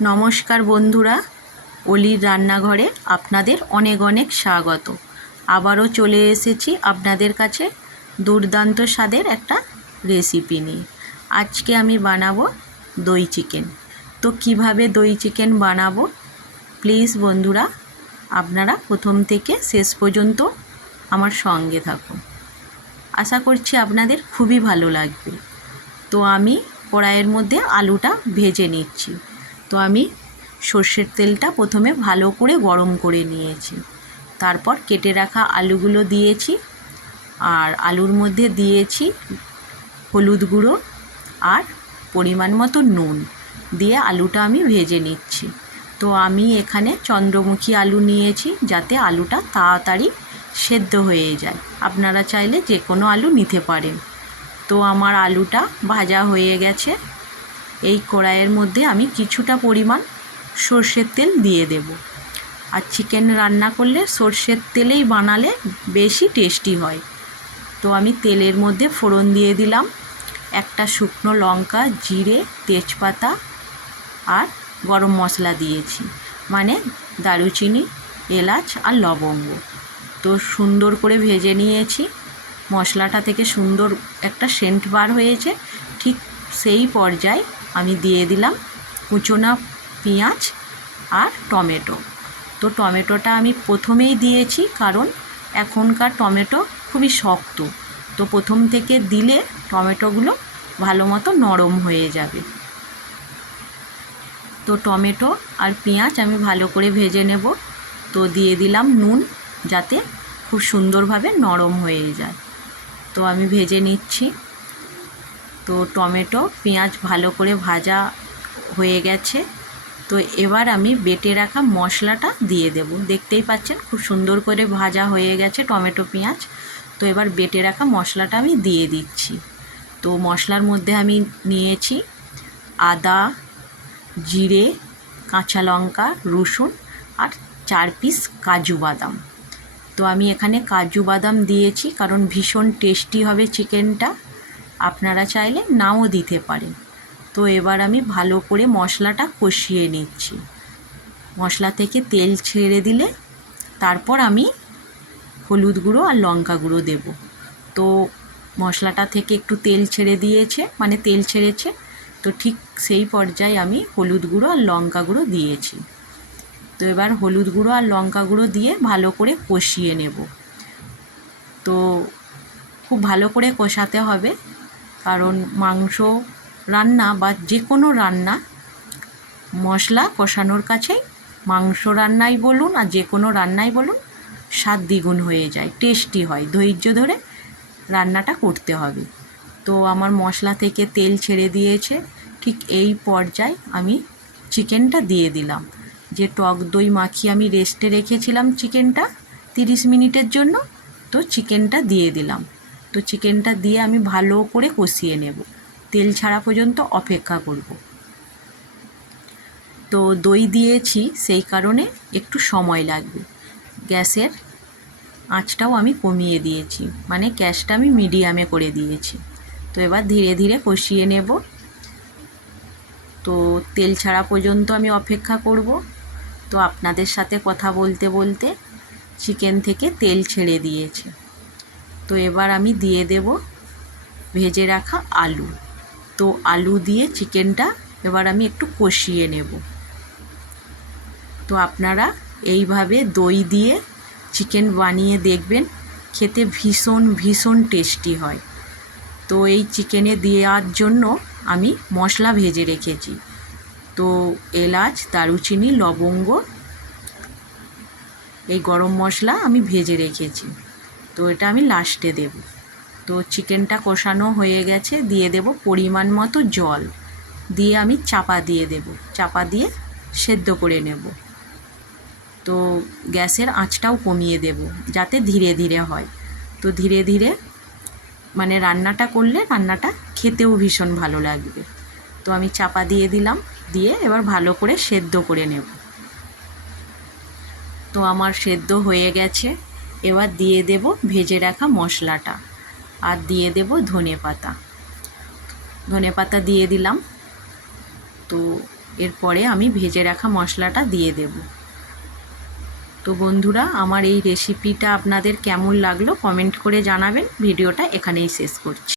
নমস্কার বন্ধুরা, অলির রান্নাঘরে আপনাদের অনেক অনেক স্বাগত। আবারও চলে এসেছি আপনাদের কাছে দুর্দান্ত স্বাদের একটা রেসিপি নিয়ে। আজকে আমি বানাবো দই চিকেন। তো কিভাবে দই চিকেন বানাবো, প্লিজ বন্ধুরা আপনারা প্রথম থেকে শেষ পর্যন্ত আমার সঙ্গে থাকুন। আশা করছি আপনাদের খুবই ভালো লাগবে। তো আমি কড়াইয়ের মধ্যে আলুটা ভেজে নিচ্ছি। তো আমি সর্ষের তেলটা প্রথমে ভালো করে গরম করে নিয়েছি, তারপর কেটে রাখা আলুগুলো দিয়েছি, আর আলুর মধ্যে দিয়েছি হলুদ গুঁড়ো আর পরিমাণ মতো নুন দিয়ে আলুটা আমি ভেজে নিচ্ছি। তো আমি এখানে চন্দ্রমুখী আলু নিয়েছি, যাতে আলুটা তাড়াতাড়ি সেদ্ধ হয়ে যায়। আপনারা চাইলে যে কোনো আলু নিতে পারেন। তো আমার আলুটা ভাজা হয়ে গেছে। এই কড়াইয়ের মধ্যে আমি কিছুটা পরিমাণ সর্ষের তেল দিয়ে দেব। আর চিকেন রান্না করলে সর্ষের তেলেই বানালে বেশি টেস্টি হয়। তো আমি তেলের মধ্যে ফোড়ন দিয়ে দিলাম, একটা শুকনো লঙ্কা, জিরে, তেজপাতা আর গরম মশলা দিয়েছি, মানে দারুচিনি, এলাচ আর লবঙ্গ। তো সুন্দর করে ভেজে নিয়েছি। মশলাটা থেকে সুন্দর একটা সেন্ট বার হয়েছে। ঠিক সেই পর্যায়ে আমি দিয়ে দিলাম কুচনো পেঁয়াজ আর টমেটো। তো টমেটোটা আমি প্রথমেই দিয়েছি, কারণ এখনকার টমেটো খুবই শক্ত। তো প্রথম থেকে দিলে টমেটোগুলো ভালো মতো নরম হয়ে যাবে। তো টমেটো আর পেঁয়াজ আমি ভালো করে ভেজে নেব। তো দিয়ে দিলাম নুন, যাতে খুব সুন্দরভাবে নরম হয়ে যায়। তো আমি ভেজে নিচ্ছি। তো টমেটো পেঁয়াজ ভালো করে ভাজা হয়ে গেছে। তো এবার আমি বেটে রাখা মশলাটা দিয়ে দেব। দেখতেই পাচ্ছেন খুব সুন্দর করে ভাজা হয়ে গেছে টমেটো পেঁয়াজ। তো এবার বেটে রাখা মশলাটা আমি দিয়ে দিচ্ছি। তো মশলার মধ্যে আমি নিয়েছি আদা, জিরে, কাঁচা লঙ্কা, রসুন আর 4 পিস কাজু বাদাম। তো আমি এখানে কাজু বাদাম দিয়েছি, কারণ ভীষণ টেস্টি হবে চিকেনটা। আপনারা চাইলে নাও দিতে পারেন। তো এবার আমি ভালো করে মশলাটা কষিয়ে নিচ্ছি। মশলা থেকে তেল ছেড়ে দিলে তারপর আমি হলুদ গুঁড়ো আর লঙ্কা গুঁড়ো দেব। তো মশলাটা থেকে একটু তেল ছেড়ে দিয়েছে, মানে তেল ছেড়েছে। তো ঠিক সেই পর্যায়ে আমি হলুদ গুঁড়ো আর লঙ্কা গুঁড়ো দিয়েছি। তো এবার হলুদ গুঁড়ো আর লঙ্কা গুঁড়ো দিয়ে ভালো করে কষিয়ে নেব। তো খুব ভালো করে কষাতে হবে, কারণ মাংস রান্না বা যে কোনো রান্না মশলা কষানোর কাছেই, মাংস রান্নাই বলুন আর যে কোনো রান্নাই বলুন, স্বাদ দ্বিগুণ হয়ে যায়, টেস্টি হয়। ধৈর্য ধরে রান্নাটা করতে হবে। তো আমার মশলা থেকে তেল ছেড়ে দিয়েছে। ঠিক এই পর্যায়ে আমি চিকেনটা দিয়ে দিলাম। যে টক দই মাখিয়ে আমি রেস্টে রেখেছিলাম চিকেনটা 30 মিনিটের জন্য, তো চিকেনটা দিয়ে দিলাম। তো চিকেনটা দিয়ে আমি ভালো করে কষিয়ে নেব, তেল ছাড়া পর্যন্ত অপেক্ষা করব। তো দই দিয়েছি সেই কারণে একটু সময় লাগবে। গ্যাসের আঁচটাও আমি কমিয়ে দিয়েছি, মানে গ্যাসটা আমি মিডিয়ামে করে দিয়েছি। তো এবার ধীরে ধীরে কষিয়ে নেব। তো তেল ছাড়া পর্যন্ত আমি অপেক্ষা করব। তো আপনাদের সাথে কথা বলতে বলতে চিকেন থেকে তেল ছেড়ে দিয়েছে। তো এবার আমি দিয়ে দেব ভেজে রাখা আলু। তো আলু দিয়ে চিকেনটা এবার আমি একটু কষিয়ে নেব। তো আপনারা এইভাবে দই দিয়ে চিকেন বানিয়ে দেখবেন, খেতে ভীষণ ভীষণ টেস্টি হয়। তো এই চিকেনে দেওয়ার জন্য আমি মশলা ভেজে রেখেছি। তো এলাচ, দারুচিনি, লবঙ্গ, এই গরম মশলা আমি ভেজে রেখেছি। তো এটা আমি লাস্টে দেব। তো চিকেনটা কষানো হয়ে গেছে, দিয়ে দেব পরিমাণ মতো জল, দিয়ে আমি চাপা দিয়ে দেব। চাপা দিয়ে সেদ্ধ করে নেব। তো গ্যাসের আঁচটাও কমিয়ে দেব, যাতে ধীরে ধীরে হয়। তো ধীরে ধীরে মানে রান্নাটা করলে রান্নাটা খেতেও ভীষণ ভালো লাগবে। তো আমি চাপা দিয়ে দিলাম, দিয়ে এবার ভালো করে সেদ্ধ করে নেব। তো আমার সেদ্ধ হয়ে গেছে। এবার দিয়ে দেব ভেজে রাখা মশলাটা, আর দিয়ে দেব ধনেপাতা। ধনেপাতা দিয়ে দিলাম। তো এরপরে আমি ভেজে রাখা মশলাটা দিয়ে দেব। তো বন্ধুরা, আমার এই রেসিপিটা আপনাদের কেমন লাগলো কমেন্ট করে জানাবেন। ভিডিওটা এখানেই শেষ করছি।